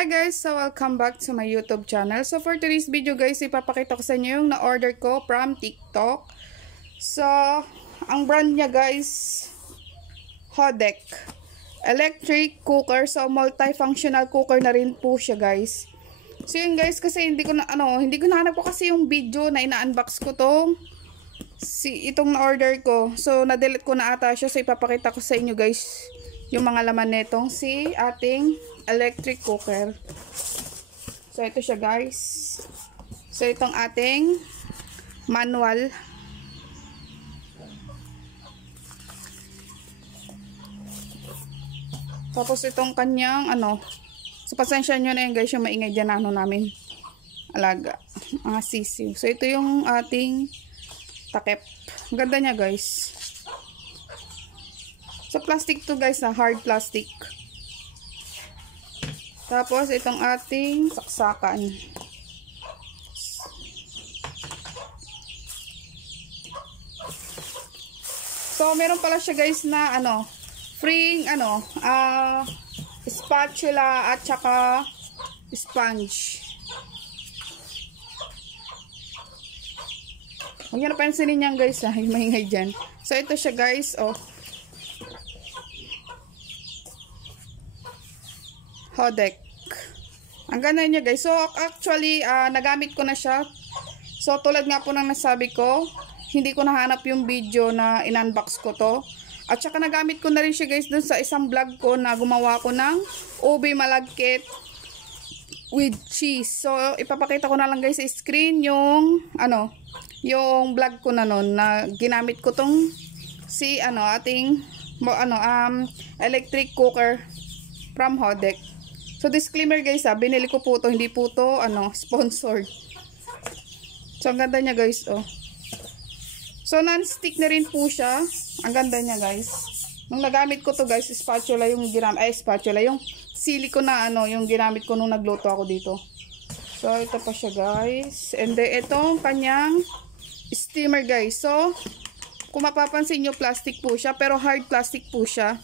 Hi guys! So welcome back to my YouTube channel. So for today's video guys, ipapakita ko sa inyo yung na-order ko from TikTok. So, ang brand niya guys, Hodek. Electric cooker. So, multifunctional cooker na rin po siya guys. So yun guys, kasi hindi ko nahanap ko kasi yung video na ina-unbox ko itong na-order ko. So, na-delete ko na ata siya. So, ipapakita ko sa inyo guys yung mga laman netong ating electric cooker. So, ito siya guys. So, itong ating manual. Tapos, itong kanyang, so, pasensya nyo na yun guys, yung maingay dyan namin. Alaga. Mga sisiw. So, ito yung ating takip. Ang ganda niya guys. So, plastic to guys, hard plastic. Tapos, itong ating saksakan. So, meron pala siya guys na, free, spatula at saka sponge. Huwag nyo na pansinin niyan guys, yung maingay dyan. So, ito siya guys, Hodek. Ang ganda niya guys. So actually nagamit ko na siya. So tulad nga po ng nasabi ko, hindi ko nahanap yung video na in-unbox ko to. At saka nagamit ko na rin siya guys dun sa isang vlog ko na gumawa ko ng ube malagkit with cheese. So ipapakita ko na lang guys sa screen yung yung vlog ko na nun na ginamit ko tong ating electric cooker from Hodek. So, disclaimer guys binili ko po to, hindi po to, sponsored. So, ang ganda niya guys, So, non-stick na rin po siya. Ang ganda niya guys. Nung nagamit ko to guys, spatula yung yung silicone na yung ginamit ko nung nagluto ako dito. So, ito pa siya guys. And then, itong kanyang steamer guys. So, kung mapapansin nyo, plastic po siya, pero hard plastic po siya.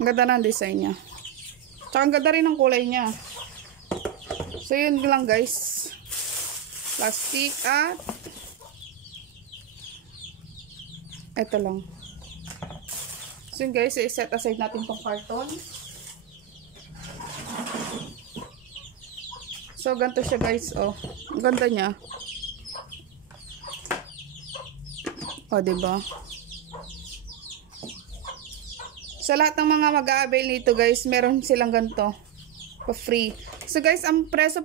Ang ganda ng design niya. Tsaka ang ganda rin ng kulay niya. So, yun lang guys. Plastic at ito lang. So, yun guys. I-set aside natin tong karton. So, ganito siya guys. Ang ganda niya. Diba? Sa lahat ng mga mag-a-avail nito guys, meron silang ganito pa free. So guys, ang presyo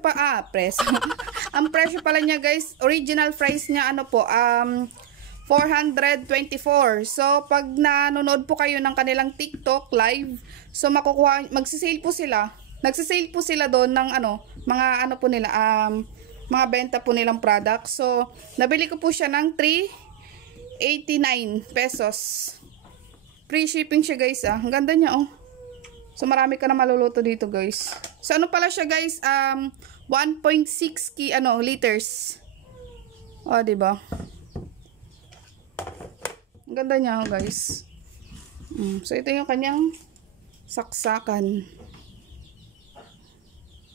ang presyo pala niya guys, original price niya 424. So pag nanonood po kayo ng kanilang TikTok live, so magsisale po sila. Nagsisale po sila doon ng mga mga benta po nilang product. So nabili ko po siya ng 389 pesos. Free shipping siya guys Ang ganda niya So marami ka na maluluto dito guys. So pala siya guys 1.6 liters. Diba? Ang ganda niya guys. So ito yung kanyang saksakan.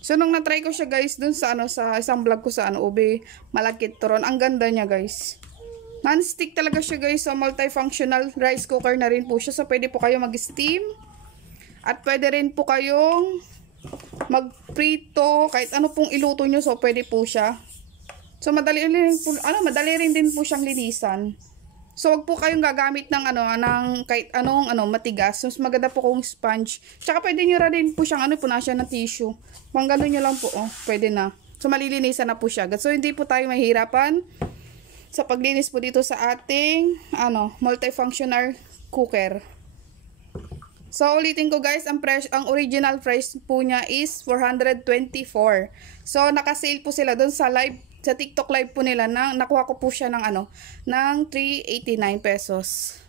So nung na-try ko siya guys dun sa sa isang vlog ko sa ube malagkit turon. Ang ganda niya guys. Non-stick talaga siya guys. So, multifunctional rice cooker na rin po siya. So, pwede po kayo mag-steam. At pwede rin po kayong mag-prito. Kahit ano pong iluto nyo. So, pwede po siya. So, madali rin din po siyang linisan. So, wag po kayong gagamit ng kahit anong matigas. So, maganda po kung sponge. Tsaka pwede nyo rin po siyang punasan ng tissue. Kung gano'n nyo lang po. Pwede na. So, malilinisan na po siya. So, hindi po tayo mahirapan sa paglinis po dito sa ating multifunctional cooker. So ulitin ko guys, ang original price po niya is 424. So naka-sale po sila doon sa TikTok live po nila nakuha ko po siya ng 389 pesos.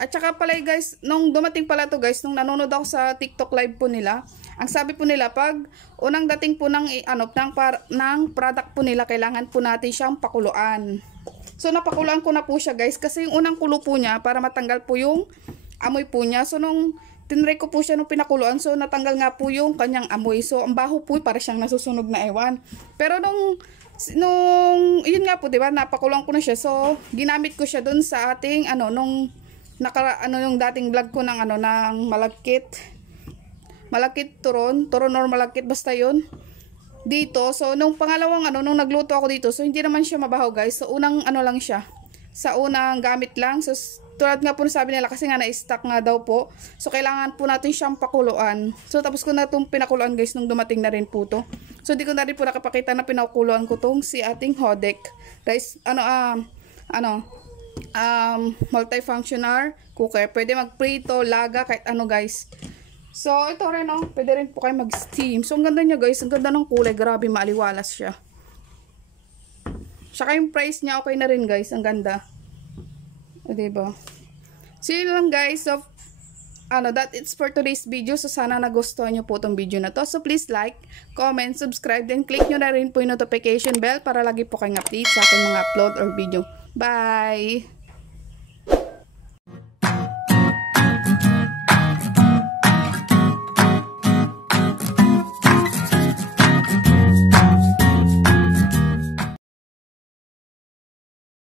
At saka pala guys, nung dumating pala to guys, nung nanonood ako sa TikTok live po nila, ang sabi po nila, pag unang dating po ng product po nila, kailangan po natin siyang pakuluan. So, napakuluan ko na po siya guys, kasi yung unang kulo po niya, para matanggal po yung amoy po niya. So, nung tinry ko po siya nung pinakuluan. So, natanggal nga po yung kanyang amoy. So, ang baho po, para siyang nasusunog na ewan. Pero nung yun nga po, diba, napakulang ko na siya. So, ginamit ko siya dun sa ating, nung, yung dating vlog ko ng, ng malakit turon or malakit, basta yun. Dito, so, nung pangalawang, nung nagluto ako dito, so, hindi naman siya mabaho, guys. So, unang, lang siya. Sa unang gamit lang. So, tulad nga po sabi nila, kasi nga na-stock nga daw po. So, kailangan po natin siyang pakuluan. So, tapos ko na itong pinakuluan, guys, nung dumating na rin po to. So, di ko na rin po nakapakita na pinakuluan ko tong si ating Hodek rice, multifunctional cooker. Pwede magprito, laga, kahit ano, guys. So, ito rin, pwede rin po kayo mag-steam. So, ang ganda niya, guys. Ang ganda ng kulay. Grabe, maaliwalas siya. Saka yung price niya, okay na rin, guys. Ang ganda. O, diba? So, yun lang, guys. So, that it's for today's video. So, sana nagustuhan nyo po itong video na to. So, please like, comment, subscribe, then click nyo na rin po yung notification bell para lagi po kayong update sa aking mga upload or video. Bye!